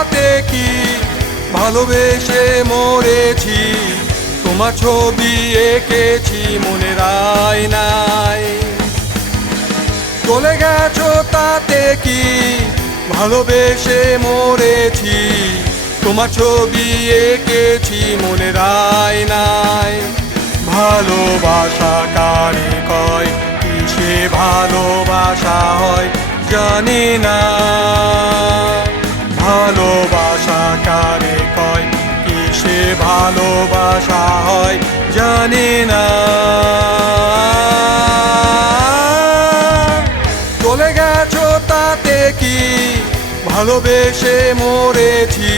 তাতে কি ভালোবেসে মরেছি, তোমার ছবি এঁকেছি মনের আয়নায়। চলে গেছো তাতে কি ভালোবেসে মরেছি, তোমার ছবি এঁকেছি মনের আয়নায়। ভালোবাসা কারে কয়, কিসে ভালোবাসা হয় জানি না। ভালোবাসা কারে কয়, কিসে ভালোবাসা হয় জানি না। চলে গেছো তাতে কি ভালোবেসে মরেছি,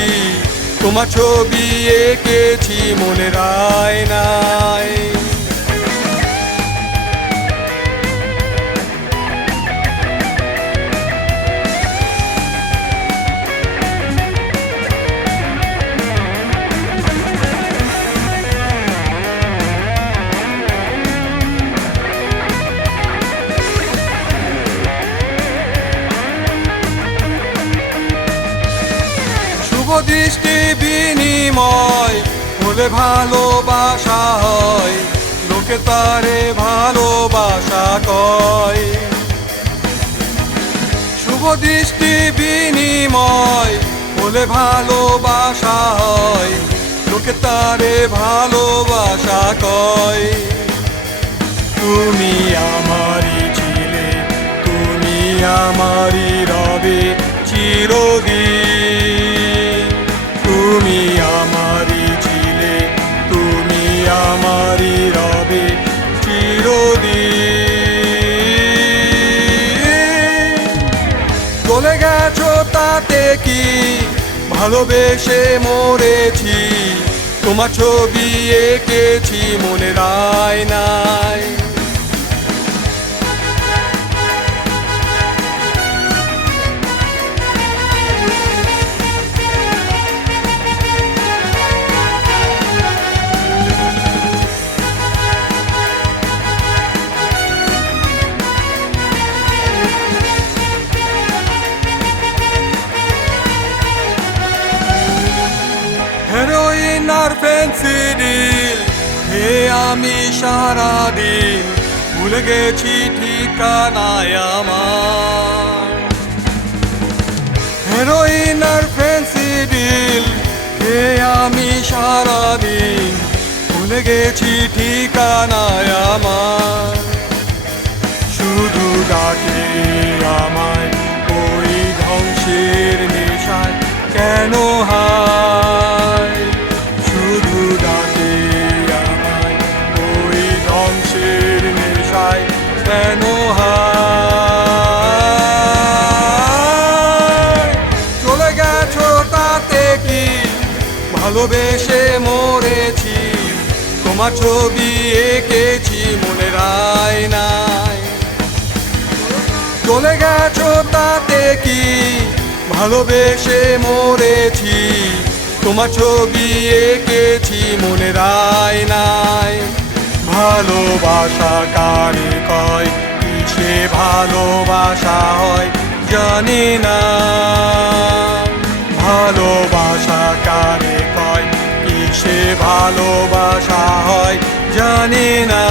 তোমার ছবি এঁকেছি মনের আয়নায়। দৃষ্টি বিনিময় হলে ভালোবাসা হয়, লোকে তারে ভালোবাসা কয়। শুভ দৃষ্টি বিনিময় হলে ভালোবাসা হয়, লোকে তারে ভালোবাসা কয়। তুমি আমারই ছিলে, তুমি আমারই রবে চিরদিন। তুমি আমারই ছিলে, তুমি আমারই রবে চিরদিন। চলে গেছো তাতে কি ভালোবেসে মরেছি, তোমার ছবি এঁকেছি মনের আয়নায়। হেরোইন আর ফেন্সিডিল হে আমি সারাদিন ভুলে গেছি ঠিকানায় আমার। হেরোইন আর ফেন্সিডিল হে আমি সারাদিন ভুলে গেছি ঠিকানায় আমার। শুধু ডাকে আমায় ওই ধ্বংসের নেশায় কেন হায়। শুধু ডাকে আমায় ওই ধ্বংসের নেশায় কেন হায়। চলে গেছো তাতে কি ভালোবেসে মরেছি, তোমার ছবি এঁকেছি মনের আয়নায়। চলে গেছো তাতে কি ভালোবেসে মরেছি, তোমার ছবি এঁকেছি মনের আয়নায়। ভালোবাসা কারে কয়, কিসে ভালোবাসা হয় জানি না। ভালোবাসা কারে কয়, কিসে ভালোবাসা হয় জানি না।